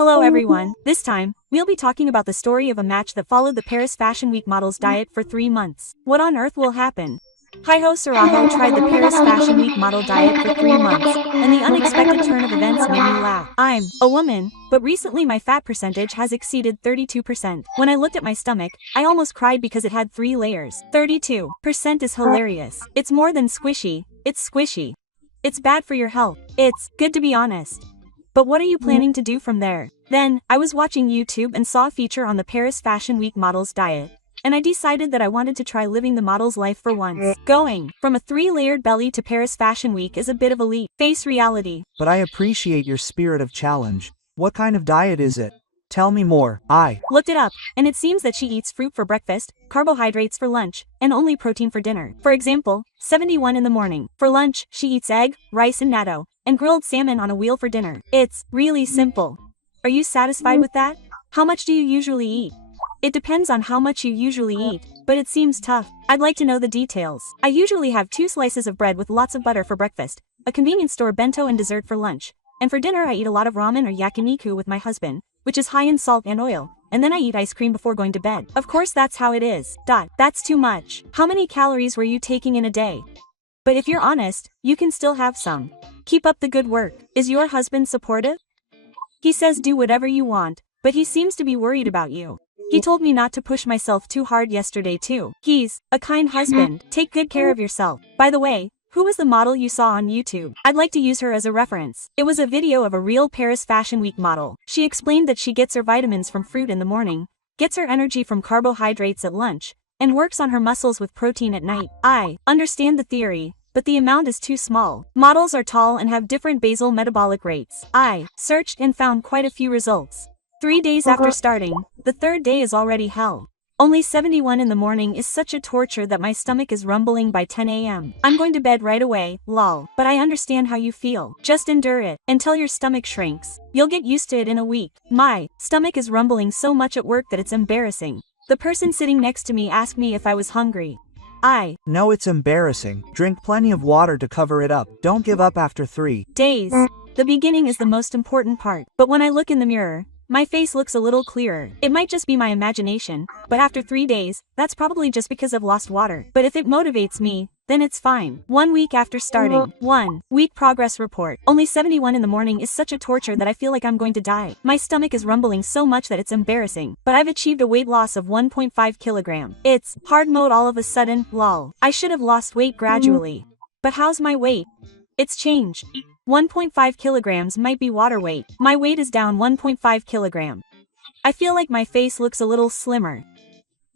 Hello everyone, this time, we'll be talking about the story of a match that followed the Paris Fashion Week model's diet for 3 months. What on earth will happen? Hi-ho Saraho tried the Paris Fashion Week model diet for 3 months, and the unexpected turn of events made me laugh. I'm a woman, but recently my fat percentage has exceeded 32%. When I looked at my stomach, I almost cried because it had 3 layers. 32% is hilarious. It's more than squishy, it's squishy. It's bad for your health. It's good to be honest. But what are you planning to do from there? Then, I was watching YouTube and saw a feature on the Paris Fashion Week model's diet. And I decided that I wanted to try living the model's life for once. Going from a 3-layered belly to Paris Fashion Week is a bit of a leap. Face reality. But I appreciate your spirit of challenge. What kind of diet is it? Tell me more. I looked it up, and it seems that she eats fruit for breakfast, carbohydrates for lunch, and only protein for dinner. For example, 71 in the morning. For lunch, she eats egg, rice and natto, and grilled salmon on a wheel for dinner. It's really simple. Are you satisfied with that? How much do you usually eat? It depends on how much you usually eat, but it seems tough. I'd like to know the details. I usually have 2 slices of bread with lots of butter for breakfast, a convenience store bento and dessert for lunch, and for dinner I eat a lot of ramen or yakiniku with my husband, which is high in salt and oil, and then I eat ice cream before going to bed. Of course that's how it is. That's too much. How many calories were you taking in a day? But if you're honest, you can still have some. Keep up the good work. Is your husband supportive? He says do whatever you want, but he seems to be worried about you. He told me not to push myself too hard yesterday too. He's a kind husband. Take good care of yourself. By the way, who was the model you saw on YouTube? I'd like to use her as a reference. It was a video of a real Paris Fashion Week model. She explained that she gets her vitamins from fruit in the morning, gets her energy from carbohydrates at lunch, and works on her muscles with protein at night. I understand the theory, but the amount is too small. Models are tall and have different basal metabolic rates. I searched and found quite a few results. 3 days after starting, the 3rd day is already hell. Only 71 in the morning is such a torture that my stomach is rumbling by 10 a.m. I'm going to bed right away, lol. But I understand how you feel. Just endure it, until your stomach shrinks. You'll get used to it in a week. My stomach is rumbling so much at work that it's embarrassing. The person sitting next to me asked me if I was hungry. No, it's embarrassing. Drink plenty of water to cover it up. Don't give up after 3 days. The beginning is the most important part. But when I look in the mirror, my face looks a little clearer. It might just be my imagination, but after 3 days, that's probably just because I've lost water. But if it motivates me, then it's fine. 1 week after starting. 1 week progress report. Only 71 in the morning is such a torture that I feel like I'm going to die. My stomach is rumbling so much that it's embarrassing. But I've achieved a weight loss of 1.5 kilogram. It's hard mode all of a sudden, lol. I should have lost weight gradually. But how's my weight? It's changed. 1.5 kilograms might be water weight. My weight is down 1.5 kilogram. I feel like my face looks a little slimmer.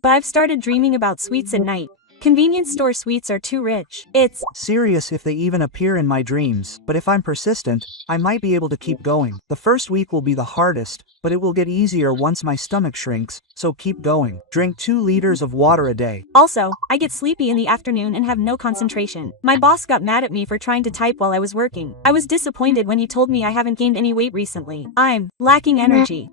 But I've started dreaming about sweets at night. Convenience store sweets are too rich. It's serious if they even appear in my dreams, but if I'm persistent, I might be able to keep going. The first week will be the hardest, but it will get easier once my stomach shrinks, so keep going. Drink 2 liters of water a day. Also, I get sleepy in the afternoon and have no concentration. My boss got mad at me for trying to type while I was working. I was disappointed when he told me I haven't gained any weight recently. I'm lacking energy.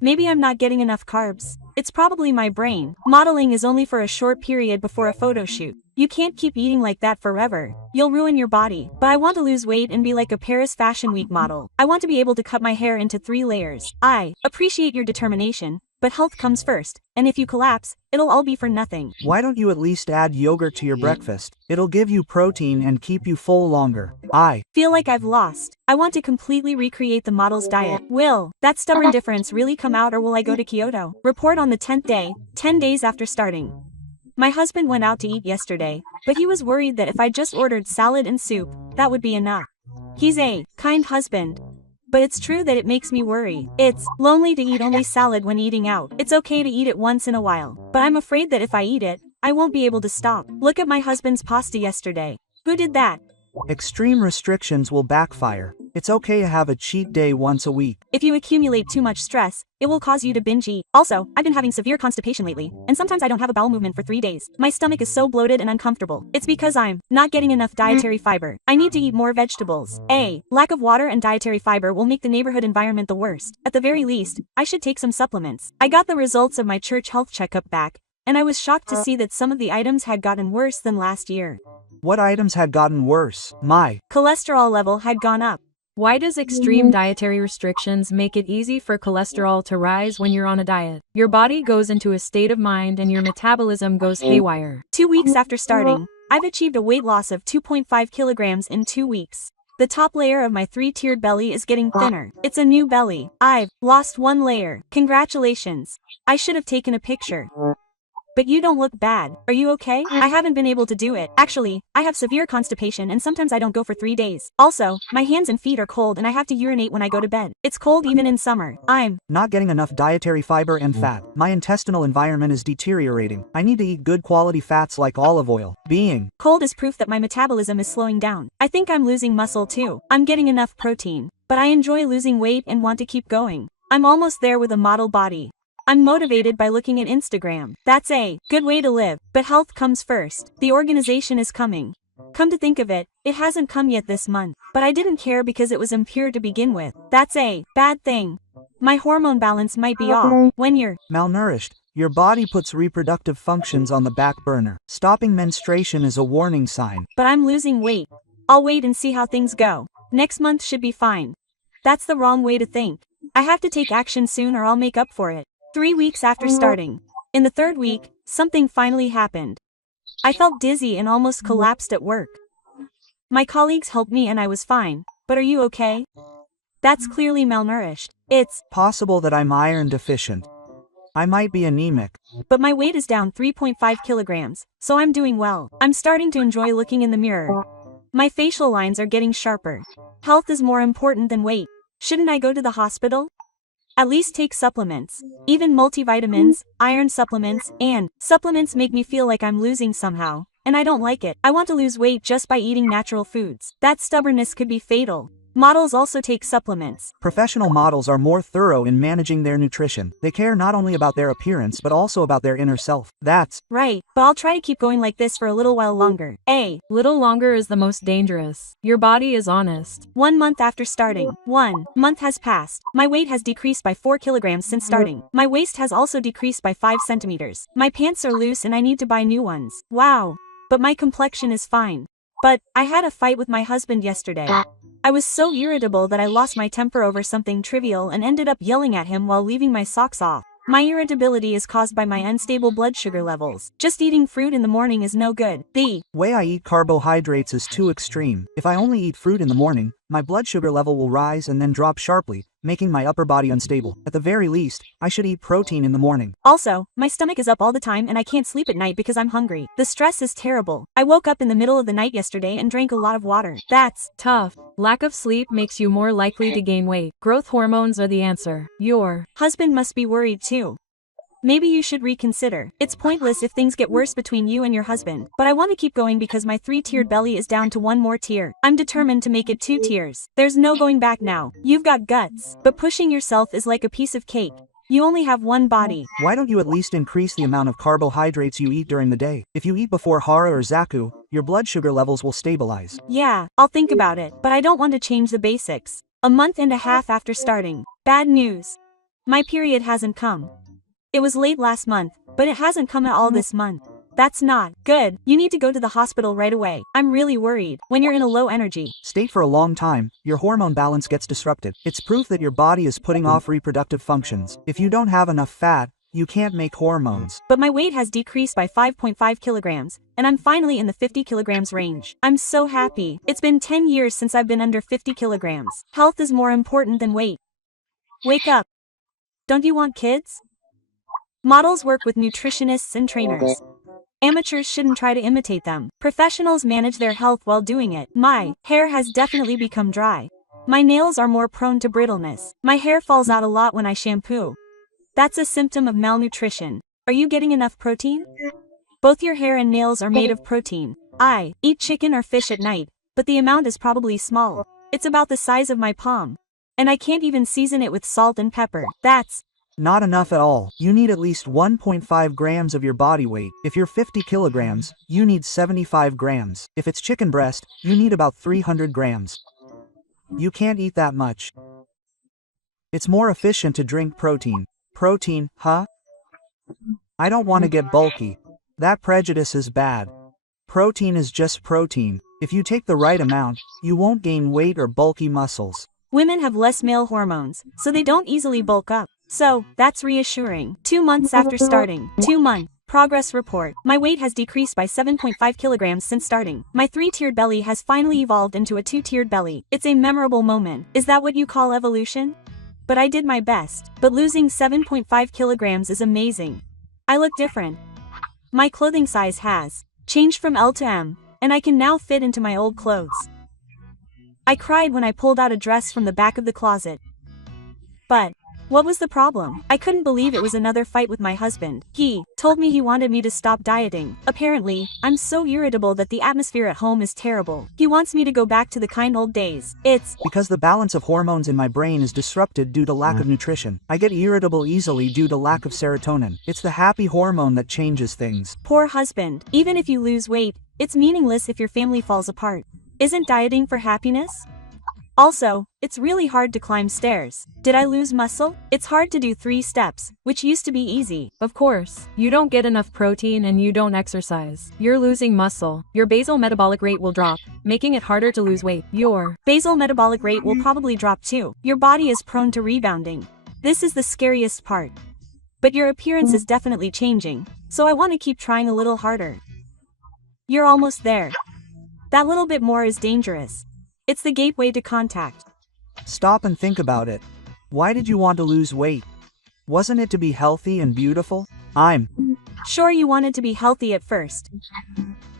Maybe I'm not getting enough carbs. It's probably my brain. Modeling is only for a short period before a photo shoot. You can't keep eating like that forever. You'll ruin your body. But I want to lose weight and be like a Paris Fashion Week model. I want to be able to cut my hair into 3 layers. I appreciate your determination, but health comes first, and if you collapse, it'll all be for nothing. Why don't you at least add yogurt to your breakfast? It'll give you protein and keep you full longer. I feel like I've lost. I want to completely recreate the model's diet. Will that stubborn difference really come out, or will I go to Kyoto? Report on the 10th day, 10 days after starting. My husband went out to eat yesterday, but he was worried that if I just ordered salad and soup, that would be enough. He's a kind husband. But it's true that it makes me worry. It's lonely to eat only salad when eating out. It's okay to eat it once in a while, but I'm afraid that if I eat it, I won't be able to stop. Look at my husband's pasta yesterday. Who did that? Extreme restrictions will backfire. It's okay to have a cheat day once a week. If you accumulate too much stress, it will cause you to binge eat. Also, I've been having severe constipation lately, and sometimes I don't have a bowel movement for 3 days. My stomach is so bloated and uncomfortable. It's because I'm not getting enough dietary fiber. I need to eat more vegetables. Lack of water and dietary fiber will make the neighborhood environment the worst. At the very least, I should take some supplements. I got the results of my church health checkup back, and I was shocked to see that some of the items had gotten worse than last year. What items had gotten worse? My cholesterol level had gone up. Why does extreme dietary restrictions make it easy for cholesterol to rise when you're on a diet? Your body goes into a state of mind and your metabolism goes haywire. 2 weeks after starting, I've achieved a weight loss of 2.5 kilograms in 2 weeks. The top layer of my 3-tiered belly is getting thinner. It's a new belly. I've lost 1 layer. Congratulations. I should have taken a picture. But you don't look bad. Are you okay? I haven't been able to do it. Actually, I have severe constipation and sometimes I don't go for 3 days. Also, my hands and feet are cold and I have to urinate when I go to bed. It's cold even in summer. I'm not getting enough dietary fiber and fat. My intestinal environment is deteriorating. I need to eat good quality fats like olive oil. Being cold is proof that my metabolism is slowing down. I think I'm losing muscle too. I'm getting enough protein. But I enjoy losing weight and want to keep going. I'm almost there with a model body. I'm motivated by looking at Instagram. That's a good way to live, but health comes first. The organization is coming. Come to think of it, it hasn't come yet this month, but I didn't care because it was impure to begin with. That's a bad thing. My hormone balance might be off. When you're malnourished, your body puts reproductive functions on the back burner. Stopping menstruation is a warning sign. But I'm losing weight. I'll wait and see how things go. Next month should be fine. That's the wrong way to think. I have to take action soon or I'll make up for it. 3 weeks after starting. In the 3rd week, something finally happened. I felt dizzy and almost collapsed at work. My colleagues helped me and I was fine, but are you okay? That's clearly malnourished. It's possible that I'm iron deficient. I might be anemic. But my weight is down 3.5 kilograms, so I'm doing well. I'm starting to enjoy looking in the mirror. My facial lines are getting sharper. Health is more important than weight. Shouldn't I go to the hospital? At least take supplements. Even multivitamins, iron supplements, and supplements make me feel like I'm losing somehow. And I don't like it. I want to lose weight just by eating natural foods. That stubbornness could be fatal. Models also take supplements. Professional models are more thorough in managing their nutrition. They care not only about their appearance but also about their inner self. That's right, but I'll try to keep going like this for a little while longer. A little longer is the most dangerous. Your body is honest. 1 month after starting. 1 month has passed. My weight has decreased by 4 kilograms since starting. My waist has also decreased by 5 centimeters. My pants are loose and I need to buy new ones. Wow. But my complexion is fine. But I had a fight with my husband yesterday. I was so irritable that I lost my temper over something trivial and ended up yelling at him while leaving my socks off. My irritability is caused by my unstable blood sugar levels. Just eating fruit in the morning is no good. The way I eat carbohydrates is too extreme. If I only eat fruit in the morning, my blood sugar level will rise and then drop sharply, making my upper body unstable. At the very least, I should eat protein in the morning. Also, my stomach is up all the time and I can't sleep at night because I'm hungry. The stress is terrible. I woke up in the middle of the night yesterday and drank a lot of water. That's tough. Lack of sleep makes you more likely to gain weight. Growth hormones are the answer. Your husband must be worried too. Maybe you should reconsider. It's pointless if things get worse between you and your husband. But I want to keep going because my 3-tiered belly is down to 1 more tier. I'm determined to make it 2 tiers. There's no going back now. You've got guts. But pushing yourself is like a piece of cake. You only have 1 body. Why don't you at least increase the amount of carbohydrates you eat during the day? If you eat before hara or zaku, your blood sugar levels will stabilize. Yeah, I'll think about it. But I don't want to change the basics. A month and a half after starting. Bad news. My period hasn't come. It was late last month, but it hasn't come at all this month. That's not good. You need to go to the hospital right away. I'm really worried. When you're in a low energy state for a long time, your hormone balance gets disrupted. It's proof that your body is putting off reproductive functions. If you don't have enough fat, you can't make hormones. But my weight has decreased by 5.5 kilograms, and I'm finally in the 50 kilograms range. I'm so happy. It's been 10 years since I've been under 50 kilograms. Health is more important than weight. Wake up. Don't you want kids? Models work with nutritionists and trainers. Amateurs shouldn't try to imitate them. Professionals manage their health while doing it. My hair has definitely become dry. My nails are more prone to brittleness. My hair falls out a lot when I shampoo. That's a symptom of malnutrition. Are you getting enough protein? Both your hair and nails are made of protein. I eat chicken or fish at night, but the amount is probably small. It's about the size of my palm. And I can't even season it with salt and pepper. That's not enough at all. You need at least 1.5 grams of your body weight. If you're 50 kilograms, you need 75 grams. If it's chicken breast, you need about 300 grams. You can't eat that much. It's more efficient to drink protein. Protein, huh? I don't want to get bulky. That prejudice is bad. Protein is just protein. If you take the right amount, you won't gain weight or bulky muscles. Women have less male hormones, so they don't easily bulk up. So, that's reassuring. 2 months after starting. 2-month progress report. My weight has decreased by 7.5 kilograms since starting. My 3-tiered belly has finally evolved into a 2-tiered belly. It's a memorable moment. Is that what you call evolution? But I did my best. But losing 7.5 kilograms is amazing. I look different. My clothing size has changed from L to M, and I can now fit into my old clothes. I cried when I pulled out a dress from the back of the closet. But what was the problem? I couldn't believe it was another fight with my husband. He told me he wanted me to stop dieting. Apparently, I'm so irritable that the atmosphere at home is terrible. He wants me to go back to the kind old days. It's because the balance of hormones in my brain is disrupted due to lack of nutrition. I get irritable easily due to lack of serotonin. It's the happy hormone that changes things. Poor husband. Even if you lose weight, it's meaningless if your family falls apart. Isn't dieting for happiness? Also, it's really hard to climb stairs. Did I lose muscle? It's hard to do 3 steps, which used to be easy. Of course, you don't get enough protein and you don't exercise. You're losing muscle. Your basal metabolic rate will drop, making it harder to lose weight. Your basal metabolic rate will probably drop too. Your body is prone to rebounding. This is the scariest part. But your appearance is definitely changing, so I want to keep trying a little harder. You're almost there. That little bit more is dangerous. It's the gateway to contact. Stop and think about it. Why did you want to lose weight? Wasn't it to be healthy and beautiful? I'm sure you wanted to be healthy at first.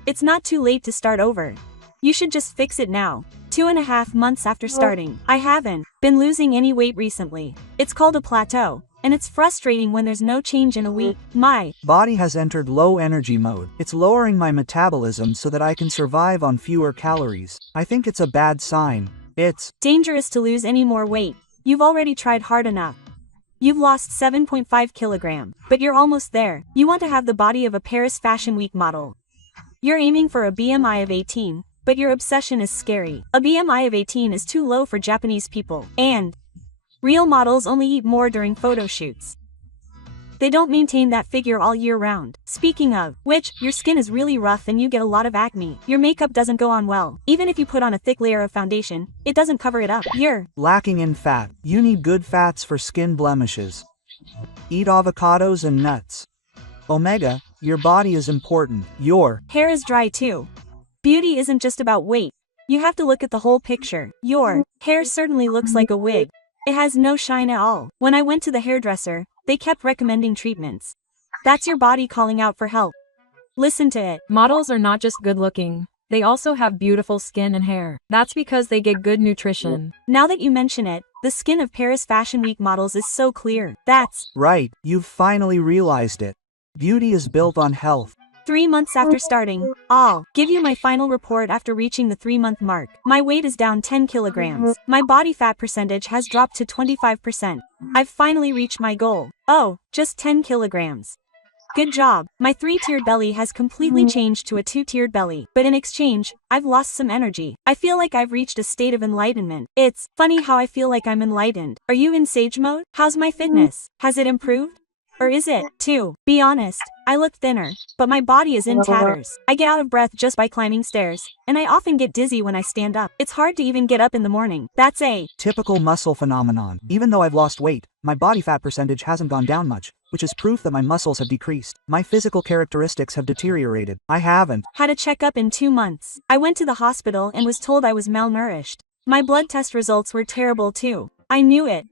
It's not too late to start over. You should just fix it now. 2.5 months after starting, I haven't been losing any weight recently. It's called a plateau, and it's frustrating when there's no change in a week. My body has entered low energy mode. It's lowering my metabolism so that I can survive on fewer calories. I think it's a bad sign. It's dangerous to lose any more weight. You've already tried hard enough. You've lost 7.5 kilograms, but you're almost there. You want to have the body of a Paris Fashion Week model. You're aiming for a BMI of 18, but your obsession is scary. A BMI of 18 is too low for Japanese people, and real models only eat more during photo shoots. They don't maintain that figure all year round. Speaking of which, your skin is really rough and you get a lot of acne. Your makeup doesn't go on well. Even if you put on a thick layer of foundation, it doesn't cover it up. You're lacking in fat. You need good fats for skin blemishes. Eat avocados and nuts. Omega, your body is important. Your hair is dry too. Beauty isn't just about weight. You have to look at the whole picture. Your hair certainly looks like a wig. It has no shine at all. When I went to the hairdresser, they kept recommending treatments. That's your body calling out for help. Listen to it. Models are not just good looking. They also have beautiful skin and hair. That's because they get good nutrition. Now that you mention it, the skin of Paris Fashion Week models is so clear. That's right. You've finally realized it. Beauty is built on health. 3 months after starting, I'll give you my final report after reaching the 3-month mark. My weight is down 10 kilograms. My body fat percentage has dropped to 25%. I've finally reached my goal. Oh, just 10 kilograms. Good job. My 3-tiered belly has completely changed to a 2-tiered belly. But in exchange, I've lost some energy. I feel like I've reached a state of enlightenment. It's funny how I feel like I'm enlightened. Are you in sage mode? How's my fitness? Has it improved? Or is it, too? Be honest, I look thinner, but my body is in tatters. I get out of breath just by climbing stairs, and I often get dizzy when I stand up. It's hard to even get up in the morning. That's a typical muscle phenomenon. Even though I've lost weight, my body fat percentage hasn't gone down much, which is proof that my muscles have decreased. My physical characteristics have deteriorated. I haven't had a checkup in 2 months. I went to the hospital and was told I was malnourished. My blood test results were terrible too. I knew it.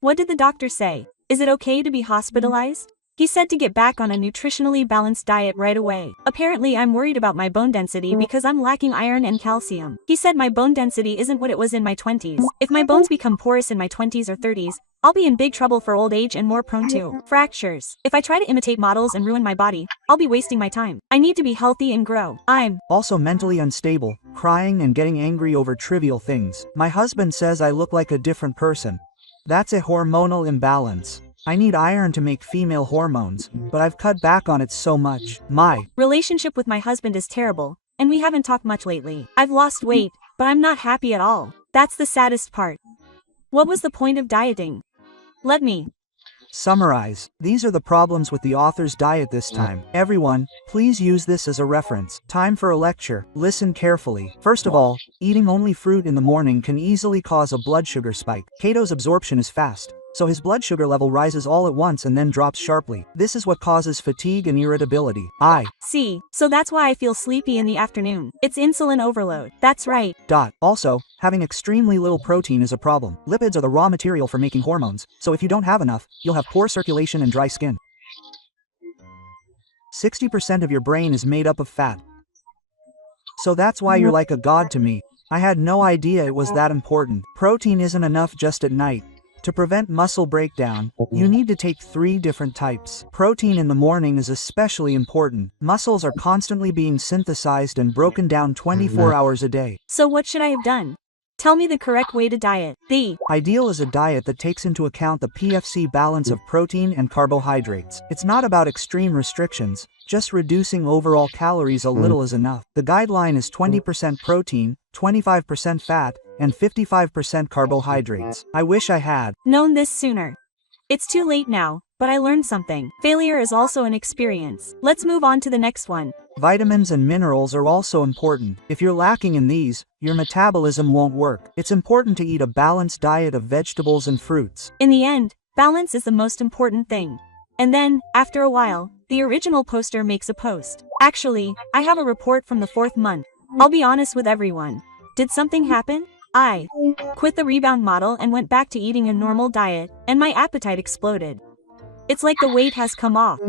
What did the doctor say? Is it okay to be hospitalized? He said to get back on a nutritionally balanced diet right away. Apparently I'm worried about my bone density because I'm lacking iron and calcium. He said my bone density isn't what it was in my 20s. If my bones become porous in my 20s or 30s, I'll be in big trouble for old age and more prone to fractures. If I try to imitate models and ruin my body, I'll be wasting my time. I need to be healthy and grow. I'm also mentally unstable, crying and getting angry over trivial things. My husband says I look like a different person. That's a hormonal imbalance. I need iron to make female hormones, but I've cut back on it so much. My relationship with my husband is terrible, and we haven't talked much lately. I've lost weight, but I'm not happy at all. That's the saddest part. What was the point of dieting? Let me Summarize. These are the problems with the author's diet this time. Everyone, please use this as a reference. Time for a lecture. Listen carefully. First of all, eating only fruit in the morning can easily cause a blood sugar spike. Cato's absorption is fast, so his blood sugar level rises all at once and then drops sharply. This is what causes fatigue and irritability. See, so that's why I feel sleepy in the afternoon. It's insulin overload. That's right. Also, having extremely little protein is a problem. Lipids are the raw material for making hormones, so if you don't have enough, you'll have poor circulation and dry skin. 60% of your brain is made up of fat. So that's why you're like a god to me. I had no idea it was that important. Protein isn't enough just at night. To prevent muscle breakdown, you need to take 3 different types. Protein in the morning is especially important. Muscles are constantly being synthesized and broken down 24 hours a day. So what should I have done? Tell me the correct way to diet. The ideal is a diet that takes into account the PFC balance of protein and carbohydrates. It's not about extreme restrictions, just reducing overall calories a little is enough. The guideline is 20% protein, 25% fat, and 55% carbohydrates. I wish I had known this sooner. It's too late now, but I learned something. Failure is also an experience. Let's move on to the next one. Vitamins and minerals are also important. If you're lacking in these, your metabolism won't work. It's important to eat a balanced diet of vegetables and fruits. In the end, balance is the most important thing. And then, after a while, the original poster makes a post. Actually, I have a report from the 4th month. I'll be honest with everyone. Did something happen? I quit the rebound model and went back to eating a normal diet, and my appetite exploded. It's like the weight has come off.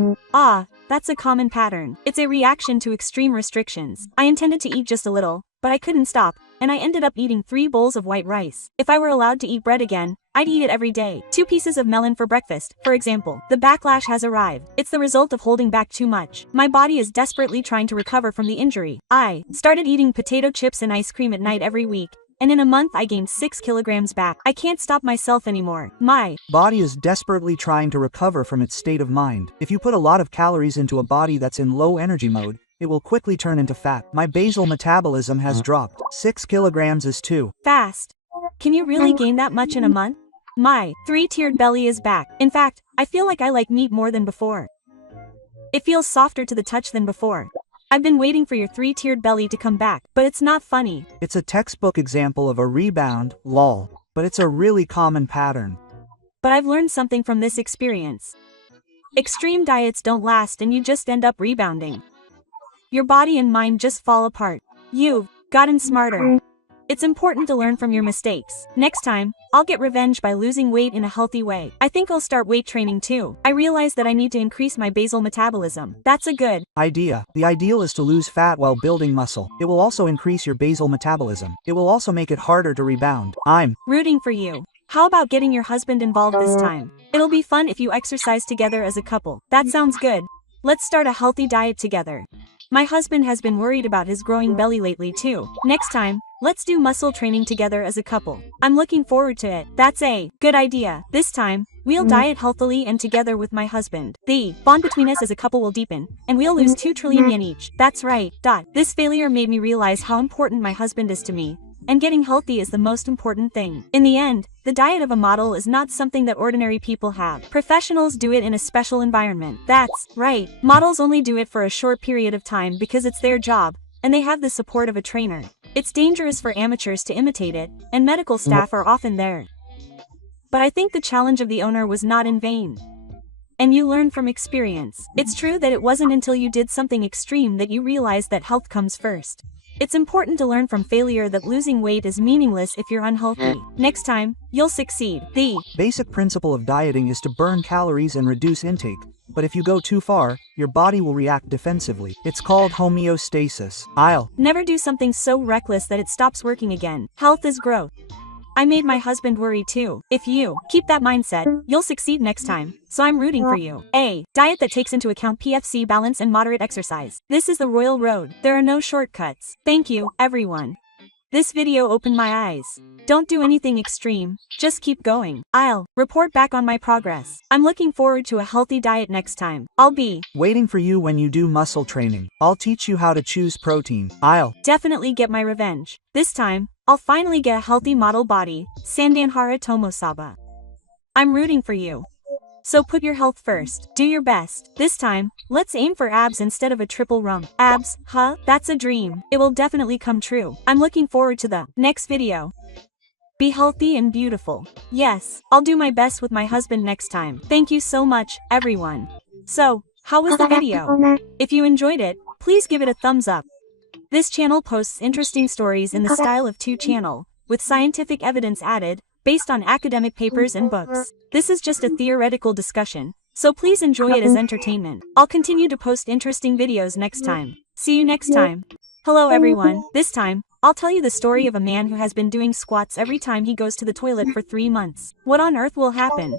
That's a common pattern. It's a reaction to extreme restrictions. I intended to eat just a little, but I couldn't stop, and I ended up eating 3 bowls of white rice. If I were allowed to eat bread again, I'd eat it every day. 2 pieces of melon for breakfast, for example. The backlash has arrived. It's the result of holding back too much. My body is desperately trying to recover from the injury. I started eating potato chips and ice cream at night every week, and in a month I gained 6 kilograms back. I can't stop myself anymore. My body is desperately trying to recover from its state of mind. If you put a lot of calories into a body that's in low energy mode, it will quickly turn into fat. My basal metabolism has dropped. 6 kilograms is too fast. Can you really gain that much in a month? My 3-tiered belly is back. In fact, I feel like I like meat more than before. It feels softer to the touch than before. I've been waiting for your 3-tiered belly to come back, but it's not funny. It's a textbook example of a rebound, lol, but it's a really common pattern. But I've learned something from this experience. Extreme diets don't last and you just end up rebounding. Your body and mind just fall apart. You've gotten smarter. It's important to learn from your mistakes. Next time, I'll get revenge by losing weight in a healthy way. I think I'll start weight training too. I realize that I need to increase my basal metabolism. That's a good idea. The ideal is to lose fat while building muscle. It will also increase your basal metabolism. It will also make it harder to rebound. I'm rooting for you. How about getting your husband involved this time? It'll be fun if you exercise together as a couple. That sounds good. Let's start a healthy diet together. My husband has been worried about his growing belly lately too. Next time, let's do muscle training together as a couple. I'm looking forward to it. That's a good idea. This time, we'll diet healthily and together with my husband. The bond between us as a couple will deepen, and we'll lose 2 trillion yen each. That's right. This failure made me realize how important my husband is to me. And getting healthy is the most important thing. In the end, the diet of a model is not something that ordinary people have. Professionals do it in a special environment. That's right. Models only do it for a short period of time because it's their job, and they have the support of a trainer. It's dangerous for amateurs to imitate it, and medical staff are often there. But I think the challenge of the owner was not in vain. And you learn from experience. It's true that it wasn't until you did something extreme that you realized that health comes first. It's important to learn from failure that losing weight is meaningless if you're unhealthy. Next time, you'll succeed. The basic principle of dieting is to burn calories and reduce intake, but if you go too far, your body will react defensively. It's called homeostasis. I'll never do something so reckless that it stops working again. Health is growth. I made my husband worry too. If you keep that mindset, you'll succeed next time. So I'm rooting for you. A diet that takes into account PFC balance and moderate exercise. This is the royal road. There are no shortcuts. Thank you, everyone. This video opened my eyes. Don't do anything extreme, just keep going. I'll report back on my progress. I'm looking forward to a healthy diet next time. I'll be waiting for you when you do muscle training. I'll teach you how to choose protein. I'll definitely get my revenge. This time, I'll finally get a healthy model body. Sandanhara Tomosaba. I'm rooting for you. So put your health first. Do your best. This time, let's aim for abs instead of a triple rump. Abs, huh? That's a dream. It will definitely come true. I'm looking forward to the next video. Be healthy and beautiful. Yes, I'll do my best with my husband next time. Thank you so much, everyone. So, how was the video? If you enjoyed it, please give it a thumbs up. This channel posts interesting stories in the style of 2 channel, with scientific evidence added, based on academic papers and books. This is just a theoretical discussion, so please enjoy it as entertainment. I'll continue to post interesting videos next time. See you next time. Hello everyone, this time, I'll tell you the story of a man who has been doing squats every time he goes to the toilet for 3 months. What on earth will happen?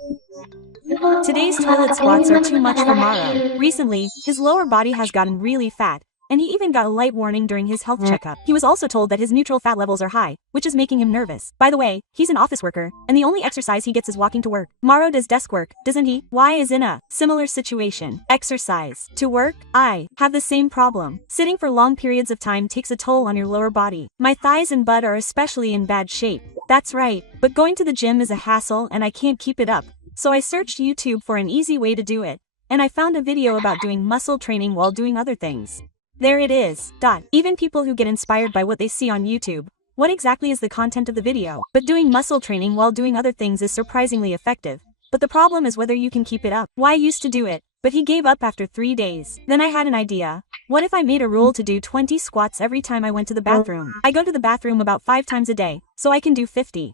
Today's toilet squats are too much for Maro. Recently, his lower body has gotten really fat, and he even got a light warning during his health checkup. He was also told that his neutral fat levels are high, which is making him nervous. By the way, he's an office worker, and the only exercise he gets is walking to work. Maro does desk work, doesn't he? Y is in a similar situation. Exercise. To work, I have the same problem. Sitting for long periods of time takes a toll on your lower body. My thighs and butt are especially in bad shape. That's right, but going to the gym is a hassle and I can't keep it up. So I searched YouTube for an easy way to do it, and I found a video about doing muscle training while doing other things. There it is. Even people who get inspired by what they see on YouTube. What exactly is the content of the video? But doing muscle training while doing other things is surprisingly effective. But the problem is whether you can keep it up. Y used to do it, but he gave up after 3 days. Then I had an idea. What if I made a rule to do 20 squats every time I went to the bathroom? I go to the bathroom about 5 times a day, so I can do 50.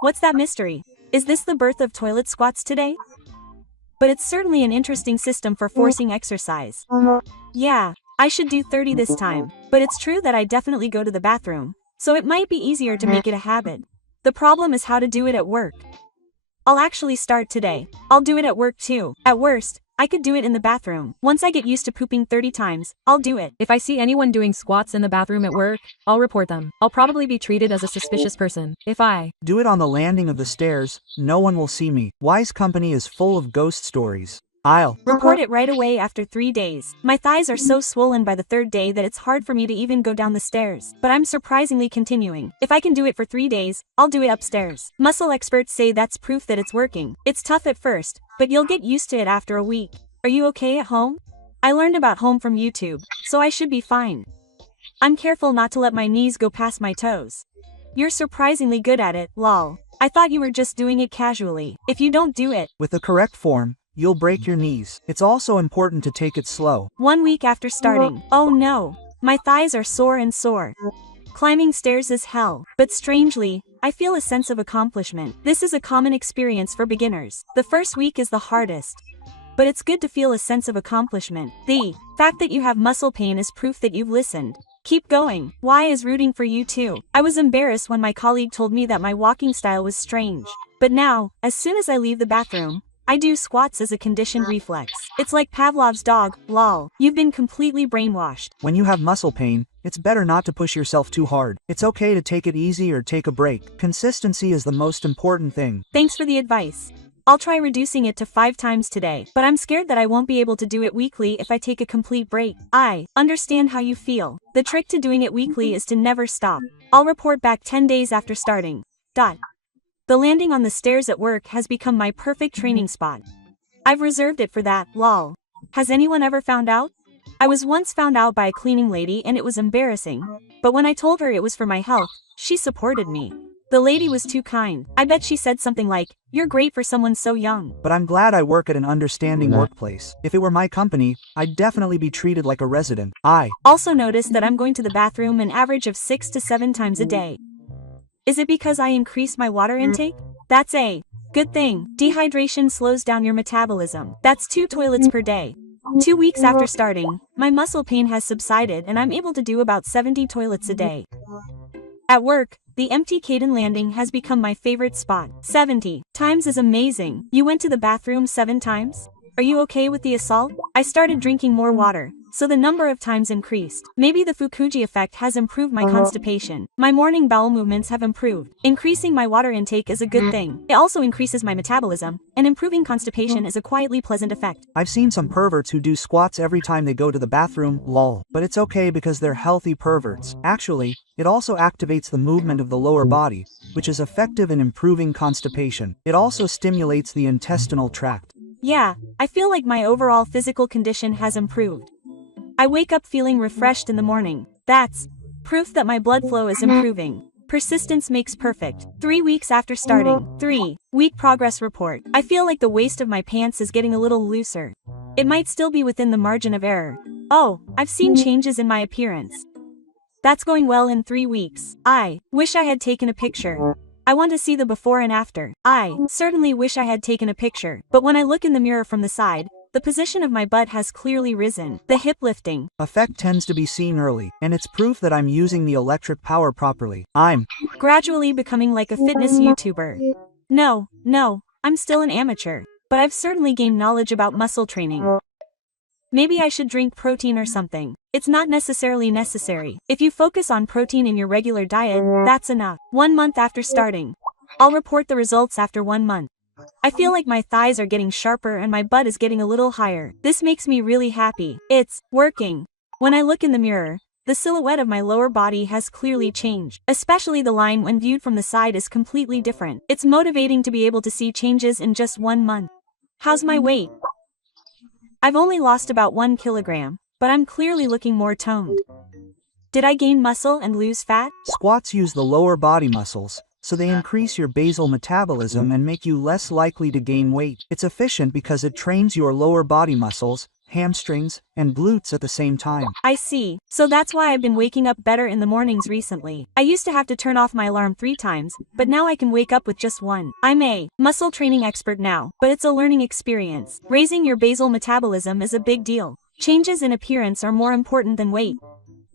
What's that mystery? Is this the birth of toilet squats today? But it's certainly an interesting system for forcing exercise. Yeah. I should do 30 this time, but it's true that I definitely go to the bathroom, so it might be easier to make it a habit. The problem is how to do it at work. I'll actually start today. I'll do it at work too. At worst, I could do it in the bathroom. Once I get used to pooping 30 times, I'll do it. If I see anyone doing squats in the bathroom at work, I'll report them. I'll probably be treated as a suspicious person. If I Do it on the landing of the stairs, no one will see me. Y's company is full of ghost stories. I'll report it right away after 3 days. My thighs are so swollen by the 3rd day that it's hard for me to even go down the stairs. But I'm surprisingly continuing. If I can do it for 3 days, I'll do it upstairs. Muscle experts say that's proof that it's working. It's tough at first, but you'll get used to it after a week. Are you okay at home? I learned about home from YouTube, so I should be fine. I'm careful not to let my knees go past my toes. You're surprisingly good at it, lol. I thought you were just doing it casually. If you don't do it with the correct form, you'll break your knees. It's also important to take it slow. 1 week after starting. Oh no. My thighs are sore and sore. Climbing stairs is hell. But strangely, I feel a sense of accomplishment. This is a common experience for beginners. The first week is the hardest. But it's good to feel a sense of accomplishment. The fact that you have muscle pain is proof that you've listened. Keep going. Y is rooting for you too. I was embarrassed when my colleague told me that my walking style was strange. But now, as soon as I leave the bathroom, I do squats as a conditioned reflex. It's like Pavlov's dog, lol. You've been completely brainwashed. When you have muscle pain, it's better not to push yourself too hard. It's okay to take it easy or take a break. Consistency is the most important thing. Thanks for the advice. I'll try reducing it to 5 times today, but I'm scared that I won't be able to do it weekly if I take a complete break. I understand how you feel. The trick to doing it weekly is to never stop. I'll report back 10 days after starting. The landing on the stairs at work has become my perfect training spot. I've reserved it for that, lol. Has anyone ever found out? I was once found out by a cleaning lady and it was embarrassing. But when I told her it was for my health, she supported me. The lady was too kind. I bet she said something like, "You're great for someone so young." But I'm glad I work at an understanding workplace. If it were my company, I'd definitely be treated like a resident. I also noticed that I'm going to the bathroom an average of 6 to 7 times a day. Is it because I increase my water intake? That's a good thing. Dehydration slows down your metabolism. That's 2 toilets per day. 2 weeks after starting, my muscle pain has subsided and I'm able to do about 70 toilets a day. At work, the empty Caden landing has become my favorite spot. 70 times is amazing. You went to the bathroom 7 times? Are you okay with the assault? I started drinking more water, so the number of times increased. Maybe the Fukuji effect has improved my constipation. My morning bowel movements have improved. Increasing my water intake is a good thing. It also increases my metabolism, and improving constipation is a quietly pleasant effect. I've seen some perverts who do squats every time they go to the bathroom, lol. But it's okay because they're healthy perverts. Actually, it also activates the movement of the lower body, which is effective in improving constipation. It also stimulates the intestinal tract. Yeah, I feel like my overall physical condition has improved. I wake up feeling refreshed in the morning. That's proof that my blood flow is improving. Persistence makes perfect. 3 weeks after starting. 3-week progress report. I feel like the waist of my pants is getting a little looser. It might still be within the margin of error. Oh, I've seen changes in my appearance. That's going well in 3 weeks. I wish I had taken a picture. I want to see the before and after. I certainly wish I had taken a picture, but when I look in the mirror from the side, the position of my butt has clearly risen. The hip lifting effect tends to be seen early, and it's proof that I'm using the electric power properly. I'm gradually becoming like a fitness YouTuber. No, I'm still an amateur, but I've certainly gained knowledge about muscle training. Maybe I should drink protein or something. It's not necessarily necessary. If you focus on protein in your regular diet, that's enough. 1 month after starting. I'll report the results after 1 month. I feel like my thighs are getting sharper and my butt is getting a little higher. This makes me really happy. It's working. When I look in the mirror, the silhouette of my lower body has clearly changed. Especially the line when viewed from the side is completely different. It's motivating to be able to see changes in just 1 month. How's my weight? I've only lost about 1 kilogram, but I'm clearly looking more toned. Did I gain muscle and lose fat? Squats use the lower body muscles, so they increase your basal metabolism and make you less likely to gain weight. It's efficient because it trains your lower body muscles, hamstrings, and glutes at the same time. I see. So that's why I've been waking up better in the mornings recently. I used to have to turn off my alarm 3 times, but now I can wake up with just 1. I'm a muscle training expert now, but it's a learning experience. Raising your basal metabolism is a big deal. Changes in appearance are more important than weight.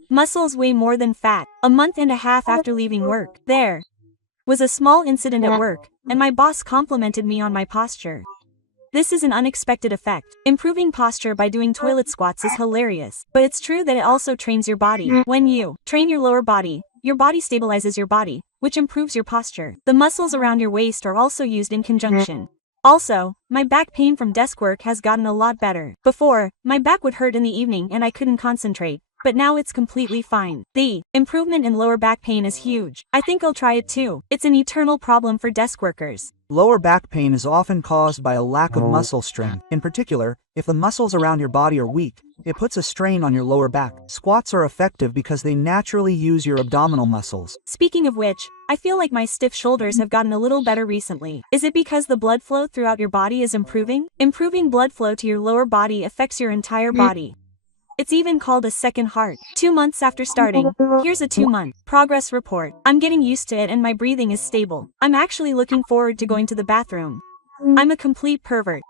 Muscles weigh more than fat. A month and a half after leaving work, there was a small incident at work, and my boss complimented me on my posture. This is an unexpected effect. Improving posture by doing toilet squats is hilarious, but it's true that it also trains your body. When you train your lower body, your body stabilizes your body, which improves your posture. The muscles around your waist are also used in conjunction. Also, my back pain from desk work has gotten a lot better. Before, my back would hurt in the evening and I couldn't concentrate, but now it's completely fine. The improvement in lower back pain is huge. I think I'll try it too. It's an eternal problem for desk workers. Lower back pain is often caused by a lack of muscle strength. In particular, if the muscles around your body are weak, it puts a strain on your lower back. Squats are effective because they naturally use your abdominal muscles. Speaking of which, I feel like my stiff shoulders have gotten a little better recently. Is it because the blood flow throughout your body is improving? Improving blood flow to your lower body affects your entire body. It's even called a second heart. 2 months after starting, here's a 2-month progress report. I'm getting used to it and my breathing is stable. I'm actually looking forward to going to the bathroom. I'm a complete pervert,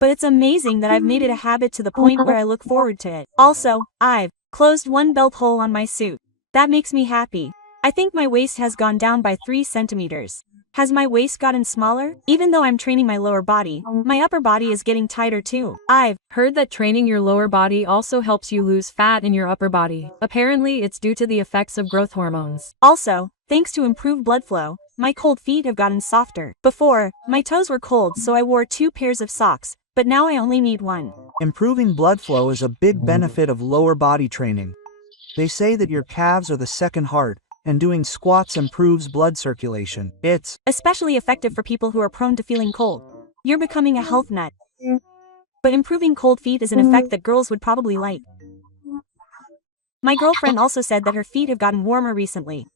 but it's amazing that I've made it a habit to the point where I look forward to it. Also, I've closed 1 belt hole on my suit. That makes me happy. I think my waist has gone down by 3 centimeters. Has my waist gotten smaller? Even though I'm training my lower body, my upper body is getting tighter too. I've Heard that training your lower body also helps you lose fat in your upper body. Apparently, it's due to the effects of growth hormones. also, thanks to improved blood flow, my cold feet have gotten softer. Before, my toes were cold so I wore 2 pairs of socks, but now I only need 1. Improving blood flow is a big benefit of lower body training. They say that your calves are the second heart, and doing squats improves blood circulation. It's Especially effective for people who are prone to feeling cold. You're becoming a health nut. But improving cold feet is an effect that girls would probably like. My girlfriend also said that her feet have gotten warmer recently.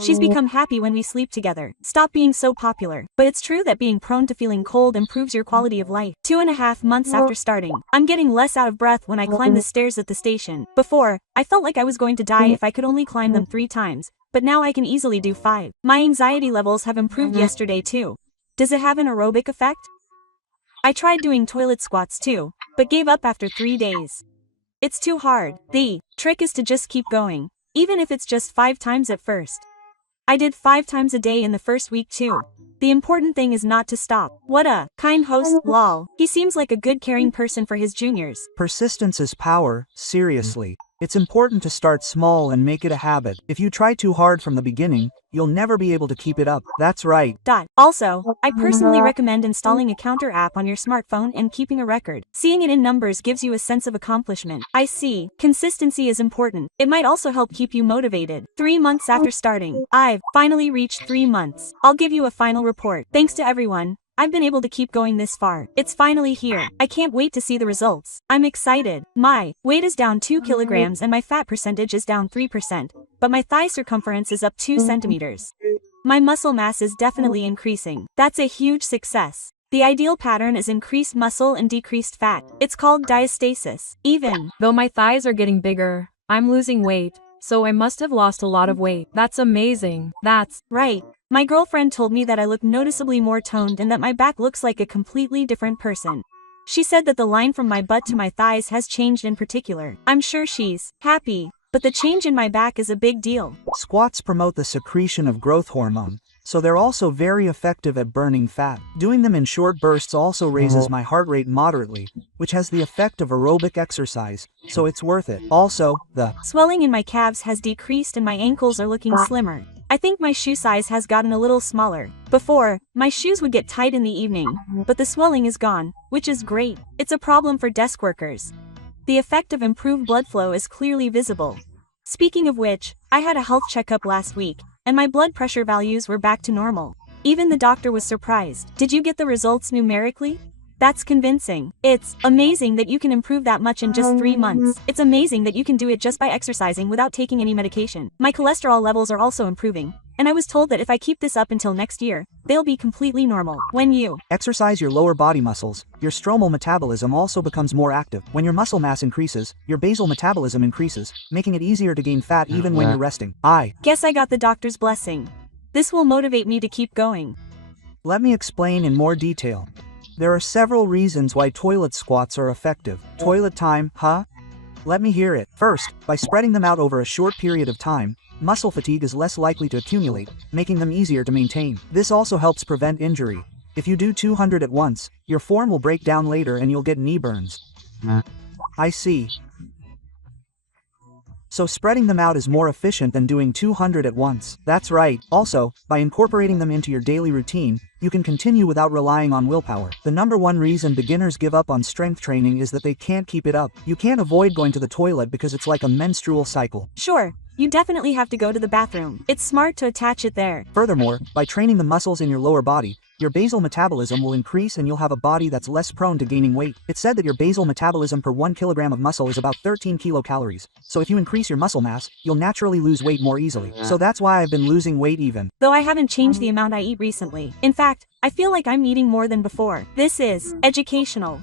She's become happy when we sleep together. Stop being so popular. But it's true that being prone to feeling cold improves your quality of life. 2.5 months after starting, I'm getting less out of breath when I climb the stairs at the station. Before, I felt like I was going to die if I could only climb them 3 times, but now I can easily do 5. My anxiety levels have improved yesterday too. Does it have an aerobic effect? I tried doing toilet squats too, but gave up after 3 days. It's too hard. The trick is to just keep going, even if it's just 5 times at first. I did 5 times a day in the first week too. The important thing is not to stop. What a kind host, lol. He seems like a good caring person for his juniors. persistence is power, seriously. It's important to start small and make it a habit. If you try too hard from the beginning, you'll never be able to keep it up. That's right. Also, I personally recommend installing a counter app on your smartphone and keeping a record. Seeing it in numbers gives you a sense of accomplishment. I see. Consistency is important. It might also help keep you motivated. 3 months after starting, I've finally reached 3 months. I'll give you a final report. Thanks to everyone. I've been able to keep going this far. It's finally here. I can't wait to see the results. I'm excited. My weight is down 2 kilograms and my fat percentage is down 3%, but my thigh circumference is up 2 centimeters. My muscle mass is definitely increasing. That's a huge success. The ideal pattern is increased muscle and decreased fat. It's called diastasis. Even Though my thighs are getting bigger, I'm losing weight, so I must have lost a lot of weight. That's amazing. That's right. My girlfriend told me that I look noticeably more toned and that my back looks like a completely different person. She said that the line from my butt to my thighs has changed in particular. I'm sure she's happy, but the change in my back is a big deal. Squats promote the secretion of growth hormone, so they're also very effective at burning fat. Doing them in short bursts also raises my heart rate moderately, which has the effect of aerobic exercise, so it's worth it. Also, the swelling in my calves has decreased and my ankles are looking slimmer. I think my shoe size has gotten a little smaller. Before, my shoes would get tight in the evening, but the swelling is gone, which is great. It's a problem for desk workers. The effect of improved blood flow is clearly visible. Speaking of which, I had a health checkup last week, and my blood pressure values were back to normal. Even the doctor was surprised. Did you get the results numerically? That's convincing. It's amazing that you can improve that much in just 3 months. It's amazing that you can do it just by exercising without taking any medication. My cholesterol levels are also improving, and I was told that if I keep this up until next year, they'll be completely normal. When you exercise your lower body muscles, your stromal metabolism also becomes more active. When your muscle mass increases, your basal metabolism increases, making it easier to gain fat even when you're resting. I guess I got the doctor's blessing. This will motivate me to keep going. Let me explain in more detail. There are several reasons why toilet squats are effective. Toilet time, huh? Let me hear it. First, by spreading them out over a short period of time, muscle fatigue is less likely to accumulate, making them easier to maintain. This also helps prevent injury. If you do 200 at once, your form will break down later and you'll get knee burns. I see. So spreading them out is more efficient than doing 200 at once. That's right. Also, by incorporating them into your daily routine, you can continue without relying on willpower. The number one reason beginners give up on strength training is that they can't keep it up. You can't avoid going to the toilet because it's like a menstrual cycle. Sure, you definitely have to go to the bathroom. It's smart to attach it there. Furthermore, by training the muscles in your lower body, your basal metabolism will increase and you'll have a body that's less prone to gaining weight. It's said that your basal metabolism per 1 kilogram of muscle is about 13 kilocalories. So if you increase your muscle mass, you'll naturally lose weight more easily. So that's why I've been losing weight even though I haven't changed the amount I eat recently. In fact, I feel like I'm eating more than before. This is educational.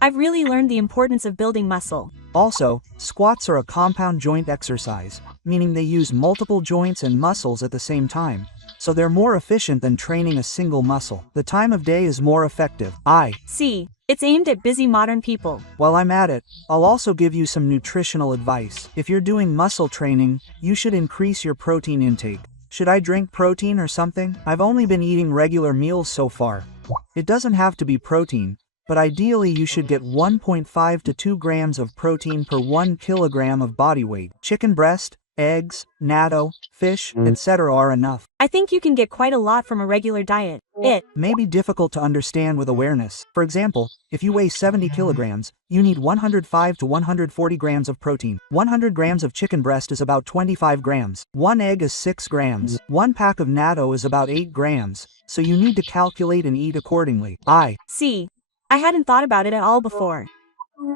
I've really learned the importance of building muscle. Also, squats are a compound joint exercise, meaning they use multiple joints and muscles at the same time. So they're more efficient than training a single muscle. The time of day is more effective. I see. It's aimed at busy modern people. While I'm at it, I'll also give you some nutritional advice. If you're doing muscle training, you should increase your protein intake. Should I drink protein or something? I've only been eating regular meals so far. It doesn't have to be protein, but ideally you should get 1.5 to 2 grams of protein per 1 kilogram of body weight. Chicken breast, eggs, natto, fish, etc. are enough. I think you can get quite a lot from a regular diet. It may be difficult to understand with awareness. For example, if you weigh 70 kilograms, you need 105 to 140 grams of protein. 100 grams of chicken breast is about 25 grams. 1 egg is 6 grams. 1 pack of natto is about 8 grams. So you need to calculate and eat accordingly. I see. I hadn't thought about it at all before.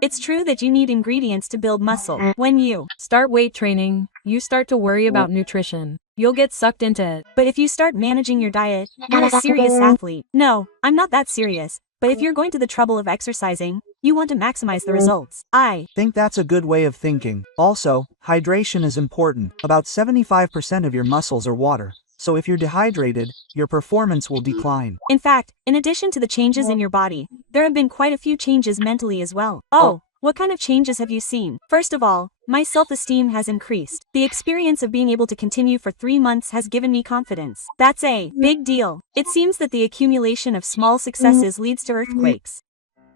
It's true that you need ingredients to build muscle. When you start weight training, you start to worry about nutrition. You'll get sucked into it. But if you start managing your diet, you're a serious athlete. No, I'm not that serious. But if you're going to the trouble of exercising, you want to maximize the results. I think that's a good way of thinking. Also, hydration is important. About 75% of your muscles are water. So if you're dehydrated, your performance will decline. In fact, in addition to the changes in your body, there have been quite a few changes mentally as well. Oh, what kind of changes have you seen? First of all, my self-esteem has increased. The experience of being able to continue for 3 months has given me confidence. That's a big deal. It seems that the accumulation of small successes leads to earthquakes.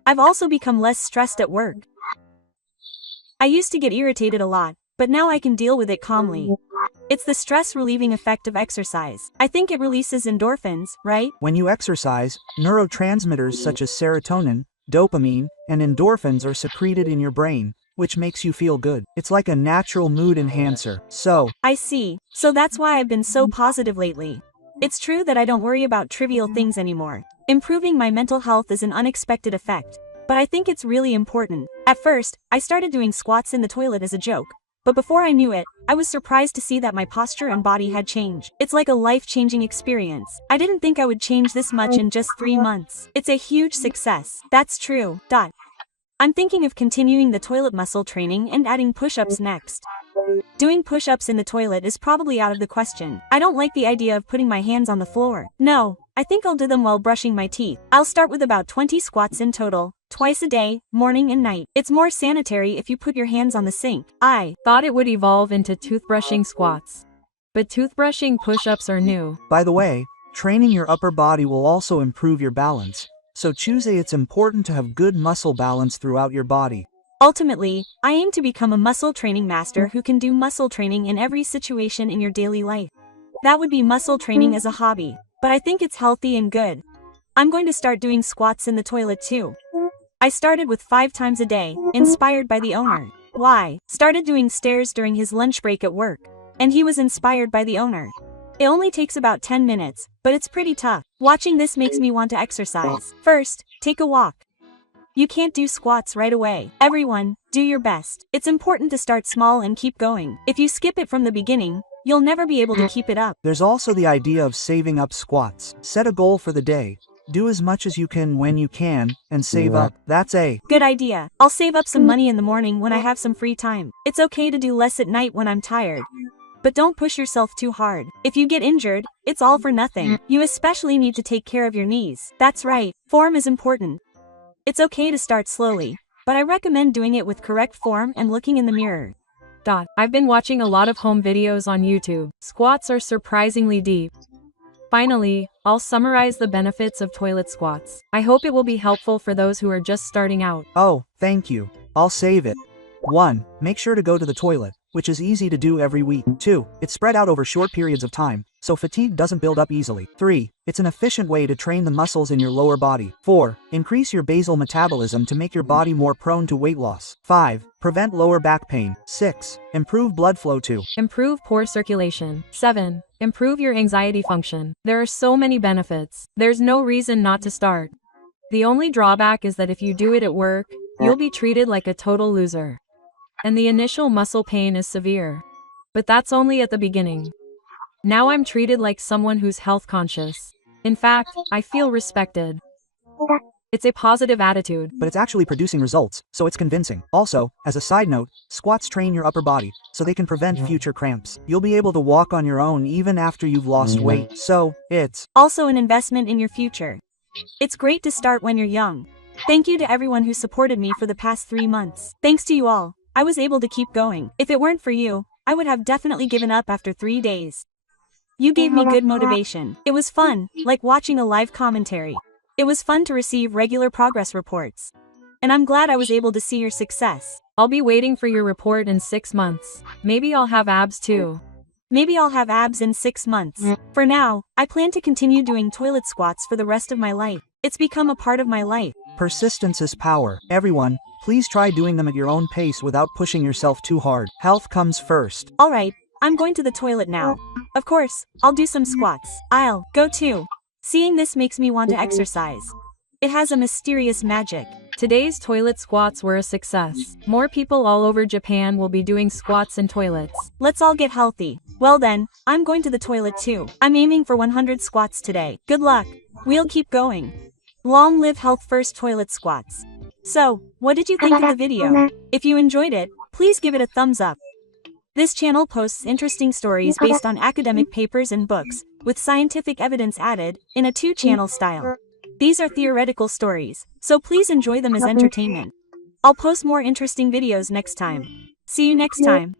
I've also become less stressed at work. I used to get irritated a lot, but now I can deal with it calmly. It's the stress-relieving effect of exercise. I think it releases endorphins, right? When you exercise, neurotransmitters such as serotonin, dopamine, and endorphins are secreted in your brain, which makes you feel good. It's like a natural mood enhancer. So I see. So that's why I've been so positive lately. It's true that I don't worry about trivial things anymore. Improving my mental health is an unexpected effect, but I think it's really important. At first, I started doing squats in the toilet as a joke, but before I knew it, I was surprised to see that my posture and body had changed. It's like a life-changing experience. I didn't think I would change this much in just 3 months. It's a huge success. That's true. I'm thinking of continuing the toilet muscle training and adding push-ups next. Doing push-ups in the toilet is probably out of the question. I don't like the idea of putting my hands on the floor. No, I think I'll do them while brushing my teeth. I'll start with about 20 squats in total, twice a day, morning and night. It's more sanitary if you put your hands on the sink. I Thought it would evolve into toothbrushing squats. But toothbrushing push-ups are new. By the way, training your upper body will also improve your balance. So it's important to have good muscle balance throughout your body. Ultimately, I aim to become a muscle training master who can do muscle training in every situation in your daily life. That would be muscle training as a hobby, but I think it's healthy and good. I'm going to start doing squats in the toilet too. I started with 5 times a day, inspired by the owner. Why? Started doing stairs during his lunch break at work, and he was inspired by the owner. It only takes about 10 minutes, but it's pretty tough. Watching this makes me want to exercise. First, take a walk. You can't do squats right away. Everyone, do your best. It's important to start small and keep going. If you skip it from the beginning, you'll never be able to keep it up. There's also the idea of saving up squats. Set a goal for the day. Do as much as you can when you can, and save up. That's a good idea. I'll save up some money in the morning when I have some free time. It's okay to do less at night when I'm tired. But don't push yourself too hard. If you get injured, it's all for nothing. You especially need to take care of your knees. That's right, form is important. It's okay to start slowly, but I recommend doing it with correct form and looking in the mirror. I've been watching a lot of home videos on YouTube. Squats are surprisingly deep. Finally, I'll summarize the benefits of toilet squats. I hope it will be helpful for those who are just starting out. Oh, thank you. I'll save it. 1. Make sure to go to the toilet, which is easy to do every week. 2. It's spread out over short periods of time, so fatigue doesn't build up easily. 3. It's an efficient way to train the muscles in your lower body. 4. Increase your basal metabolism to make your body more prone to weight loss. 5. Prevent lower back pain. 6. Improve blood flow to improve poor circulation. 7. Improve your anxiety function. There are so many benefits. There's no reason not to start. The only drawback is that if you do it at work, you'll be treated like a total loser. And the initial muscle pain is severe. But that's only at the beginning. Now I'm treated like someone who's health conscious. In fact, I feel respected. It's a positive attitude. But it's actually producing results, so it's convincing. Also, as a side note, squats train your upper body, so they can prevent future cramps. You'll be able to walk on your own even after you've lost weight, so it's also an investment in your future. It's great to start when you're young. Thank you to everyone who supported me for the past 3 months. Thanks to you all, I was able to keep going. If it weren't for you, I would have definitely given up after 3 days. You gave me good motivation. It was fun, like watching a live commentary. It was fun to receive regular progress reports. And I'm glad I was able to see your success. I'll be waiting for your report in 6 months. Maybe I'll have abs too. Maybe I'll have abs in 6 months. For now, I plan to continue doing toilet squats for the rest of my life. It's become a part of my life. Persistence is power. Everyone, please try doing them at your own pace without pushing yourself too hard. Health comes first. Alright, I'm going to the toilet now. Of course, I'll do some squats. I'll go too. Seeing this makes me want to exercise. It has a mysterious magic. Today's toilet squats were a success. More people all over Japan will be doing squats in toilets. Let's all get healthy. Well then, I'm going to the toilet too. I'm aiming for 100 squats today. Good luck. We'll keep going. Long live health first toilet squats. So, what did you think of the video? If you enjoyed it, please give it a thumbs up. This channel posts interesting stories based on academic papers and books, with scientific evidence added, in a 2-channel style. These are theoretical stories, so please enjoy them as entertainment. I'll post more interesting videos next time. See you next time.